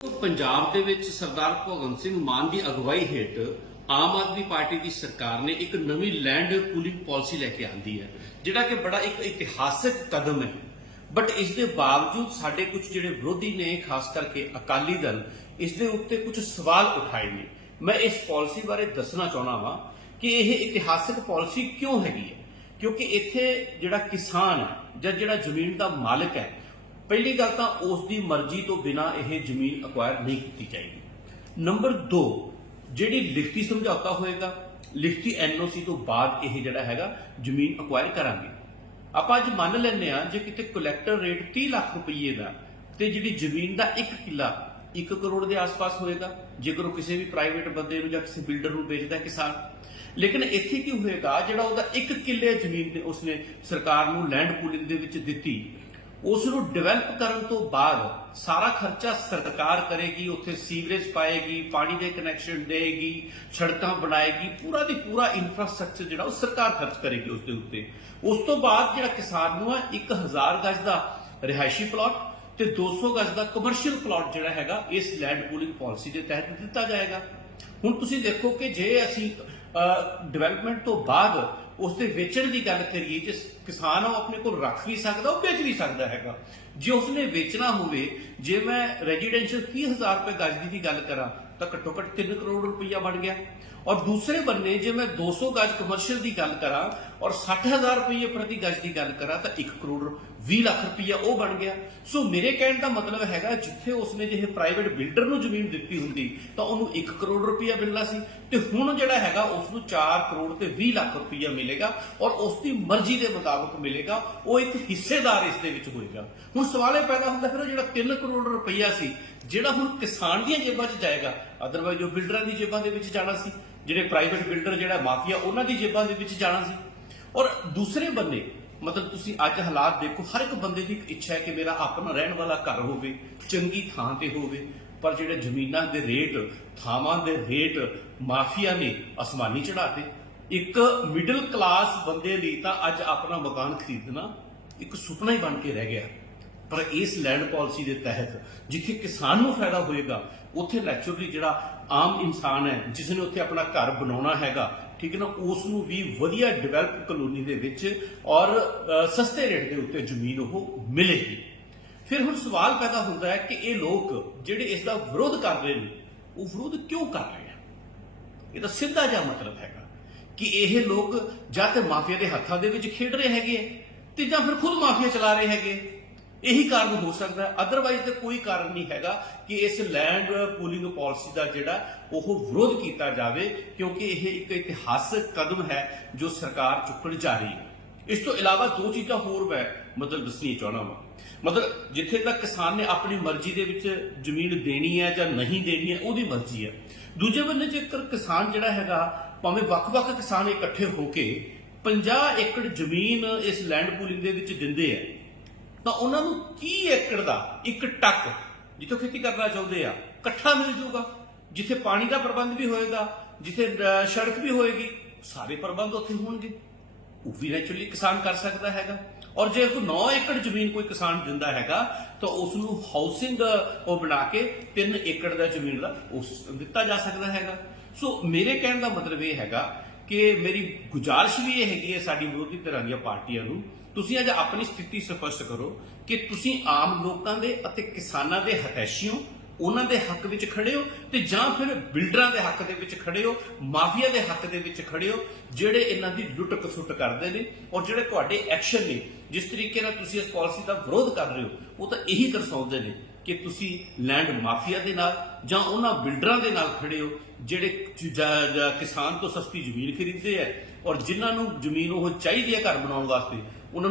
ਪੰਜਾਬ ਦੇ ਵਿੱਚ ਸਰਦਾਰ ਭਗਵੰਤ ਸਿੰਘ ਮਾਨ ਦੀ ਅਗਵਾਈ ਹੇਠ ਆਮ ਆਦਮੀ ਪਾਰਟੀ ਦੀ ਸਰਕਾਰ ਨੇ ਇੱਕ ਨਵੀਂ ਲੈਂਡ ਪੂਲਿੰਗ ਪਾਲਿਸੀ ਲੈ ਕੇ ਆਂਦੀ ਹੈ, ਜਿਹੜਾ ਕਿ ਬੜਾ ਇੱਕ ਇਤਿਹਾਸਕ ਕਦਮ ਹੈ। ਬਟ ਇਸ ਦੇ ਬਾਵਜੂਦ ਸਾਡੇ ਕੁਝ ਜਿਹੜੇ ਵਿਰੋਧੀ ਨੇ, ਖਾਸ ਕਰਕੇ ਅਕਾਲੀ ਦਲ, ਇਸ ਦੇ ਉੱਤੇ ਕੁਝ ਸਵਾਲ ਉਠਾਏ ਨੇ। ਮੈਂ ਇਸ ਪਾਲਿਸੀ ਬਾਰੇ ਦੱਸਣਾ ਚਾਹਣਾ ਵਾਂ ਕਿ ਇਹ ਇਤਿਹਾਸਕ ਪਾਲਿਸੀ ਕਿਉਂ ਹੈਗੀ ਹੈ? ਕਿਉਂਕਿ ਇੱਥੇ ਜਿਹੜਾ ਕਿਸਾਨ ਹੈ ਜਾਂ ਜਿਹੜਾ ਜ਼ਮੀਨ ਦਾ ਮਾਲਕ ਹੈ ਪਹਿਲੀ ਗੱਲ ਤਾਂ ਉਸ ਦੀ ਮਰਜ਼ੀ ਤੋਂ ਬਿਨਾ ਇਹ ਜ਼ਮੀਨ ਅਕਵਾਇਰ ਨਹੀਂ ਕੀਤੀ ਜਾਏਗੀ। ਨੰਬਰ 2 ਜਿਹੜੀ ਲਿਖਤੀ ਸਮਝੌਤਾ ਹੋਏਗਾ, ਲਿਖਤੀ ਐਨਓਸੀ ਤੋਂ ਬਾਅਦ ਇਹ ਜਿਹੜਾ ਹੈਗਾ, ਜ਼ਮੀਨ ਅਕਵਾਇਰ ਕਰਾਂਗੇ। ਆਪਾਂ ਅੱਜ ਮੰਨ ਲੈਂਦੇ ਆ ਜੇ ਕਿਤੇ ਕਲੈਕਟਰ ਰੇਟ 30 ਲੱਖ ਰੁਪਏ ਦਾ, ਤੇ ਜਿਹੜੀ ਜ਼ਮੀਨ ਦਾ 1 ਕਿੱਲਾ 1 ਕਰੋੜ ਦੇ ਆਸ-ਪਾਸ ਹੋਏਗਾ, ਜੇਕਰ ਉਹ ਕਿਸੇ ਵੀ ਪ੍ਰਾਈਵੇਟ ਬੰਦੇ ਨੂੰ ਜਾਂ ਕਿਸੇ ਬਿਲਡਰ ਨੂੰ ਵੇਚਦਾ ਕਿਸਾਨ। ਲੇਕਿਨ ਇੱਥੇ ਕੀ ਹੋਏਗਾ, ਜਿਹੜਾ ਉਹਦਾ 1 ਕਿੱਲੇ ਜ਼ਮੀਨ ਤੇ ਉਸਨੇ ਸਰਕਾਰ ਨੂੰ ਲੈਂਡ ਪੂਲਿੰਗ ਦੇ ਵਿੱਚ ਦਿੱਤੀ ਉਸ ਨੂੰ ਡਿਵੈਲਪ ਕਰਨ ਤੋਂ ਬਾਅਦ ਸਾਰਾ ਖਰਚਾ ਸਰਕਾਰ ਕਰੇਗੀ, ਉੱਥੇ ਸੀਵਰੇਜ ਪਾਏਗੀ, ਪਾਣੀ ਦੇ ਕਨੈਕਸ਼ਨ ਦੇਗੀ ਸੜਕਾਂ ਬਣਾਏਗੀ, ਪੂਰਾ ਦੀ ਪੂਰਾ ਇਨਫਰਾਸਟ੍ਰਕਚਰ ਜਿਹੜਾ ਉਹ ਸਰਕਾਰ ਖਰਚ ਕਰੇਗੀ ਉਸ ਦੇ ਉੱਤੇ। ਉਸ ਤੋਂ ਬਾਅਦ ਜਿਹੜਾ ਕਿਸਾਨ ਨੂੰ ਹੈ 1000 ਗਜ ਦਾ ਰਿਹਾਇਸ਼ੀ ਪਲਾਟ ਤੇ 200 ਗਜ ਦਾ ਕਮਰਸ਼ੀਅਲ ਪਲਾਟ ਜਿਹੜਾ ਹੈਗਾ, ਇਸ ਲੈਂਡ ਪੂਲਿੰਗ ਪਾਲਿਸੀ ਦੇ ਤਹਿਤ ਦਿੱਤਾ ਜਾਏਗਾ। ਹੁਣ ਤੁਸੀਂ ਦੇਖੋ ਕਿ ਜੇ ਅਸੀਂ ਡਿਵੈਲਪਮੈਂਟ ਤੋਂ ਬਾਅਦ ਉਸ ਦੇ ਵੇਚਣ ਦੀ ਗੱਲ ਕਰੀਏ ਜੇ ਕਿਸਾਨ ਉਹ ਆਪਣੇ ਕੋਲ ਰੱਖ ਵੀ ਸਕਦਾ, ਉਹ ਵੇਚ ਵੀ ਸਕਦਾ ਹੈਗਾ। ਜੇ ਉਸਨੇ ਵੇਚਣਾ ਹੋਵੇ, ਜੇ ਮੈਂ ਰੈਜ਼ੀਡੈਂਸ਼ੀਅਲ 30000 ਰੁਪਏ ਗਜ ਦੀ ਵੀ ਗੱਲ ਕਰਾਂ ਤਾਂ ਘੱਟੋ ਘੱਟ 3 ਕਰੋੜ ਰੁਪਈਆ ਬਣ ਗਿਆ। ਔਰ ਦੂਸਰੇ ਬੰਨੇ ਜੇ ਮੈਂ 200 ਗਜ ਕਮਰਸ਼ੀਅਲ ਦੀ ਗੱਲ ਕਰਾਂ ਔਰ 60000 ਰੁਪਏ ਪ੍ਰਤੀ ਗਜ ਦੀ ਗੱਲ ਕਰਾਂ ਤਾਂ 1 ਕਰੋੜ 20 ਲੱਖ ਰੁਪਈਆ ਉਹ ਬਣ ਗਿਆ। ਸੋ ਮੇਰੇ ਕਹਿਣ ਦਾ ਮਤਲਬ ਹੈਗਾ ਜਿੱਥੇ ਉਸਨੇ ਜਿਹੇ ਪ੍ਰਾਈਵੇਟ ਬਿਲਡਰ ਨੂੰ ਜ਼ਮੀਨ ਦਿੱਤੀ ਹੁੰਦੀ ਤਾਂ ਉਹਨੂੰ 1 ਕਰੋੜ ਰੁਪਈਆ ਮਿਲਣਾ ਸੀ ਤੇ ਹੁਣ ਜਿਹੜਾ ਹੈਗਾ ਉਸ ਨੂੰ 4 ਕਰੋੜ ਤੇ 20 ਲੱਖ ਰੁਪਈਆ ਮਿਲੇਗਾ ਔਰ ਉਸ ਦੀ ਮਰਜ਼ੀ ਦੇ ਮੁਤਾਬਕ ਮਿਲੇਗਾ, ਉਹ ਇੱਕ ਹਿੱਸੇਦਾਰ ਇਸ ਦੇ ਵਿੱਚ ਹੋਏਗਾ। ਹੁਣ ਸਵਾਲ ਇਹ ਪੈਦਾ ਹੁੰਦਾ ਫਿਰ ਉਹ ਜਿਹੜਾ 3 ਕਰੋੜ ਰੁਪਈਆ ਸੀ, ਜਿਹੜਾ ਹੁਣ ਕਿਸਾਨ ਦੀਆਂ ਜੇਬਾਂ 'ਚ ਜਾਏਗਾ ਅਦਰਵਾਈਜ਼ ਉਹ ਬਿਲਡਰਾਂ ਦੀ ਜੇਬਾਂ ਦੇ ਵਿੱਚ ਜਾਣਾ ਸੀ, ਜਿਹੜੇ ਪ੍ਰਾਈਵੇਟ ਬਿਲਡਰ ਜਿਹੜਾ ਮਾਫੀਆ, ਉਹਨਾਂ ਦੀ ਜੇਬਾਂ ਦੇ ਵਿੱਚ ਜਾਣਾ ਸੀ। ਔਰ ਦੂਸਰੇ ਬੰਨੇ, ਮਤਲਬ ਤੁਸੀਂ ਅੱਜ ਹਾਲਾਤ ਦੇਖੋ, ਹਰ ਇੱਕ ਬੰਦੇ ਦੀ ਇੱਕ ਇੱਛਾ ਹੈ ਕਿ ਮੇਰਾ ਆਪਣਾ ਰਹਿਣ ਵਾਲਾ ਘਰ ਹੋਵੇ, ਚੰਗੀ ਥਾਂ ਤੇ ਹੋਵੇ, ਪਰ ਜਿਹੜੇ ਜ਼ਮੀਨਾਂ ਦੇ ਰੇਟ ਥਾਵਾਂ ਦੇ ਰੇਟ ਮਾਫੀਆ ਨੇ ਅਸਮਾਨੀ ਚੜਾਤੇ ਇੱਕ ਮਿਡਲ ਕਲਾਸ ਬੰਦੇ ਲਈ ਤਾਂ ਅੱਜ ਆਪਣਾ ਮਕਾਨ ਖਰੀਦਣਾ ਇੱਕ ਸੁਪਨਾ ਹੀ ਬਣ ਕੇ ਰਹਿ ਗਿਆ। ਪਰ ਇਸ ਲੈਂਡ ਪਾਲਿਸੀ ਦੇ ਤਹਿਤ ਜਿੱਥੇ ਕਿਸਾਨ ਨੂੰ ਫਾਇਦਾ ਹੋਏਗਾ ਉੱਥੇ ਨੈਚੁਰਲੀ ਜਿਹੜਾ ਆਮ ਇਨਸਾਨ ਹੈ ਜਿਸ ਨੇ ਉੱਥੇ ਆਪਣਾ ਘਰ ਬਣਾਉਣਾ ਹੈਗਾ ਠੀਕ ਹੈ ਨਾ ਉਸ ਨੂੰ ਵੀ ਵਧੀਆ ਡਿਵੈਲਪ ਕਲੋਨੀ ਦੇ ਵਿੱਚ ਔਰ ਸਸਤੇ ਰੇਟ ਦੇ ਉੱਤੇ ਜ਼ਮੀਨ ਉਹ ਮਿਲੇਗੀ। ਫਿਰ ਹੁਣ ਸਵਾਲ ਪੈਦਾ ਹੁੰਦਾ ਹੈ ਕਿ ਇਹ ਲੋਕ ਜਿਹੜੇ ਇਸ ਦਾ ਵਿਰੋਧ ਕਰ ਰਹੇ ਨੇ ਉਹ ਵਿਰੋਧ ਕਿਉਂ ਕਰ ਰਹੇ ਆ? ਇਹਦਾ ਸਿੱਧਾ ਜਿਹਾ ਮਤਲਬ ਹੈਗਾ ਕਿ ਇਹ ਲੋਕ ਜਾਂ ਤੇ ਮਾਫੀਆ ਦੇ ਹੱਥਾਂ ਦੇ ਵਿੱਚ ਖੇਡ ਰਹੇ ਹੈਗੇ ਹੈ, ਤੇ ਜਾਂ ਫਿਰ ਖੁਦ ਮਾਫੀਆ ਚਲਾ ਰਹੇ ਹੈਗੇ ਇਹੀ ਕਾਰਨ ਹੋ ਸਕਦਾ ਹੈ। ਅਦਰਵਾਈਜ਼ ਤੇ ਕੋਈ ਕਾਰਨ ਨਹੀਂ ਹੈਗਾ ਕਿ ਇਸ ਲੈਂਡ ਪੂਲਿੰਗ ਪਾਲਿਸੀ ਦਾ ਜਿਹੜਾ ਉਹ ਵਿਰੋਧ ਕੀਤਾ ਜਾਵੇ, ਕਿਉਂਕਿ ਇਹ ਇੱਕ ਇਤਿਹਾਸਕ ਕਦਮ ਹੈ ਜੋ ਸਰਕਾਰ ਚੁੱਕਣ ਜਾ ਰਹੀ ਹੈ। ਇਸ ਤੋਂ ਇਲਾਵਾ ਦੋ ਚੀਜ਼ਾਂ ਹੋਰ ਮੈਂ ਮਤਲਬ ਦੱਸਣੀ ਚਾਹਣਾ ਵਾਂ। ਮਤਲਬ ਜਿੱਥੇ ਤੱਕ ਕਿਸਾਨ ਨੇ ਆਪਣੀ ਮਰਜ਼ੀ ਦੇ ਵਿੱਚ ਜ਼ਮੀਨ ਦੇਣੀ ਹੈ ਜਾਂ ਨਹੀਂ ਦੇਣੀ ਹੈ, ਉਹਦੀ ਮਰਜ਼ੀ ਹੈ। ਦੂਜੇ ਬੰਨੇ ਜੇਕਰ ਕਿਸਾਨ ਜਿਹੜਾ ਹੈਗਾ, ਭਾਵੇਂ ਵੱਖ-ਵੱਖ ਕਿਸਾਨ ਇਕੱਠੇ ਹੋ ਕੇ 50 ਏਕੜ ਜ਼ਮੀਨ ਇਸ ਲੈਂਡ ਪੂਲਿੰਗ ਦੇ ਵਿੱਚ ਦਿੰਦੇ ਆ ਤਾਂ ਉਹਨਾਂ ਨੂੰ 30 ਏਕੜ ਦਾ, ਇੱਕ ਟੱਕ ਜਿੱਥੋਂ ਖੇਤੀ ਕਰਨਾ ਚਾਹੁੰਦੇ ਆ, ਇਕੱਠਾ ਮਿਲ ਜੂਗਾ, ਜਿੱਥੇ ਪਾਣੀ ਦਾ ਪ੍ਰਬੰਧ ਵੀ ਹੋਏਗਾ, ਜਿੱਥੇ ਸੜਕ ਵੀ ਹੋਏਗੀ, ਸਾਰੇ ਪ੍ਰਬੰਧ ਉੱਥੇ ਹੋਣਗੇ। ਉਹ ਵੀ ਨੈਚੁਰਲੀ ਕਿਸਾਨ ਕਰ ਸਕਦਾ ਹੈਗਾ। ਔਰ ਜੇ ਕੋਈ 9 ਏਕੜ ਜ਼ਮੀਨ ਕੋਈ ਕਿਸਾਨ ਦਿੰਦਾ ਹੈਗਾ, ਤਾਂ ਉਸ ਨੂੰ ਹਾਊਸਿੰਗ ਉਹ ਬਣਾ ਕੇ 3 ਏਕੜ ਦਾ ਜ਼ਮੀਨ ਦਾ ਉਸ ਦਿੱਤਾ ਜਾ ਸਕਦਾ ਹੈਗਾ। ਸੋ ਮੇਰੇ ਕਹਿਣ ਦਾ ਮਤਲਬ ਇਹ ਹੈਗਾ ਕਿ ਮੇਰੀ ਗੁਜ਼ਾਰਿਸ਼ ਵੀ ਇਹ ਹੈਗੀ ਹੈ ਸਾਡੀ ਵਿਰੋਧੀ ਧਿਰਾਂ ਦੀਆਂ ਪਾਰਟੀਆਂ ਨੂੰ, ਤੁਸੀਂ ਅੱਜ ਆਪਣੀ ਸਥਿਤੀ ਸਪਸ਼ਟ ਕਰੋ ਕਿ ਤੁਸੀਂ ਆਮ ਲੋਕਾਂ ਦੇ ਅਤੇ ਕਿਸਾਨਾਂ ਦੇ ਹਤੈਸ਼ੀ ਹੋ, ਉਹਨਾਂ ਦੇ ਹੱਕ ਵਿੱਚ ਖੜੇ ਹੋ ਤੇ ਜਾਂ ਫਿਰ ਬਿਲਡਰਾਂ ਦੇ ਹੱਕ ਦੇ ਵਿੱਚ ਖੜੇ ਹੋ, ਮਾਫੀਆ ਦੇ ਹੱਕ ਦੇ ਵਿੱਚ ਖੜੇ ਹੋ, ਜਿਹੜੇ ਇਹਨਾਂ ਦੀ ਲੁੱਟ ਕਸੁੱਟ ਕਰਦੇ ਨੇ ਔਰ ਜਿਹੜੇ ਤੁਹਾਡੇ ਐਕਸ਼ਨ ਨੇ, ਜਿਸ ਤਰੀਕੇ ਨਾਲ ਤੁਸੀਂ ਇਸ ਪਾਲਿਸੀ ਦਾ ਵਿਰੋਧ ਕਰ ਰਹੇ ਹੋ, ਉਹ ਤਾਂ ਇਹੀ ਦਰਸਾਉਂਦੇ ਨੇ ਕਿ ਤੁਸੀਂ ਲੈਂਡ ਮਾਫੀਆ ਦੇ ਨਾਲ ਜਾਂ ਉਹਨਾਂ ਬਿਲਡਰਾਂ ਦੇ ਨਾਲ ਖੜੇ ਹੋ, ਜਿਹੜੇ ਕਿਸਾਨ ਤੋਂ ਸਸਤੀ ਜ਼ਮੀਨ ਖਰੀਦਦੇ ਆ ਔਰ ਜਿਨ੍ਹਾਂ ਨੂੰ ਜ਼ਮੀਨ ਉਹ ਚਾਹੀਦੀ ਹੈ ਘਰ ਬਣਾਉਣ ਵਾਸਤੇ, ਉਹਨਾਂ ਨੂੰ